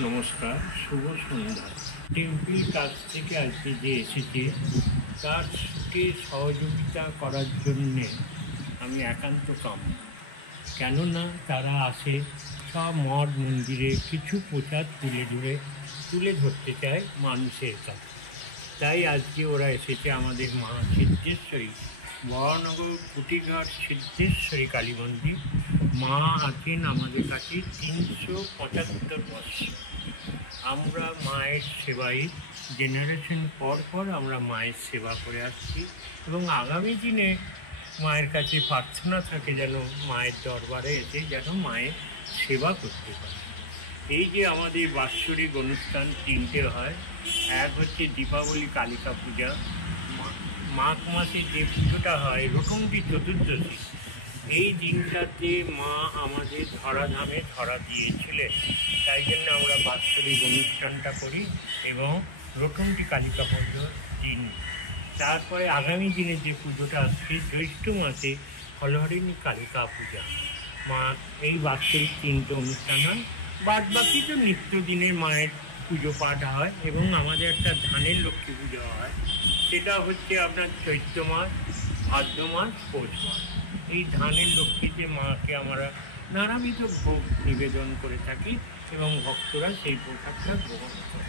নমস্কার, শুভ সন্ধ্যা। টেম্পির কাছ থেকে আজকে যে এসেছে তারকে সহযোগিতা করার জন্যে আমি একান্ত কাম্য। কেননা তারা আসে সব মঠ মন্দিরে কিছু প্রচার তুলে ধরতে চায় মানুষের কাছে। তাই আজকে ওরা এসেছে আমাদের মা সিদ্ধেশ্বরী, বরানগর কুটিঘাট সিদ্ধেশ্বরী কালী মন্দির। মা আছেন আমাদের কাছে 375 বর্ষ। আমরা মায়ের সেবায় জেনারেশন পর পর আমরা মায়ের সেবা করে আসছি এবং আগামী দিনে মায়ের কাছে প্রার্থনা থাকে যেন মায়ের দরবারে এসে যেন মায়ের সেবা করতে পারে। এই যে আমাদের বাৎসরিক অনুষ্ঠান তিনটে হয়, এক হচ্ছে দীপাবলি কালিকা পূজা, মাঘ মাসে যে পুজোটা হয় রটন্তি চতুর্দশী। এই দিনটাতে মা আমাদের ধরাধামে ধরা দিয়েছিলেন, তাই জন্য আমরা বাৎসরিক অনুষ্ঠানটা করি এবং রটন্তি কালিকা পুজোর দিন। তারপরে আগামী দিনে যে পুজোটা আসছে জ্যৈষ্ঠ মাসে হলহরিণী কালিকা পূজা। মা এই বাৎসরিক তিনটে অনুষ্ঠান হয়, বাদ বাকি তো নিত্যদিনে মায়ের পুজো পাঠ হয় এবং আমাদের একটা ধানের লক্ষ্মী পুজো হয়, সেটা হচ্ছে আপনার চৈত্র মাস, ভাদ্র মাস, পৌষ মাস। এই ধানের লক্ষ্মীতে মাকে আমরা নানাবিধ ভোগ নিবেদন করে থাকি এবং ভক্তরা সেই প্রসাদটা গ্রহণ করে।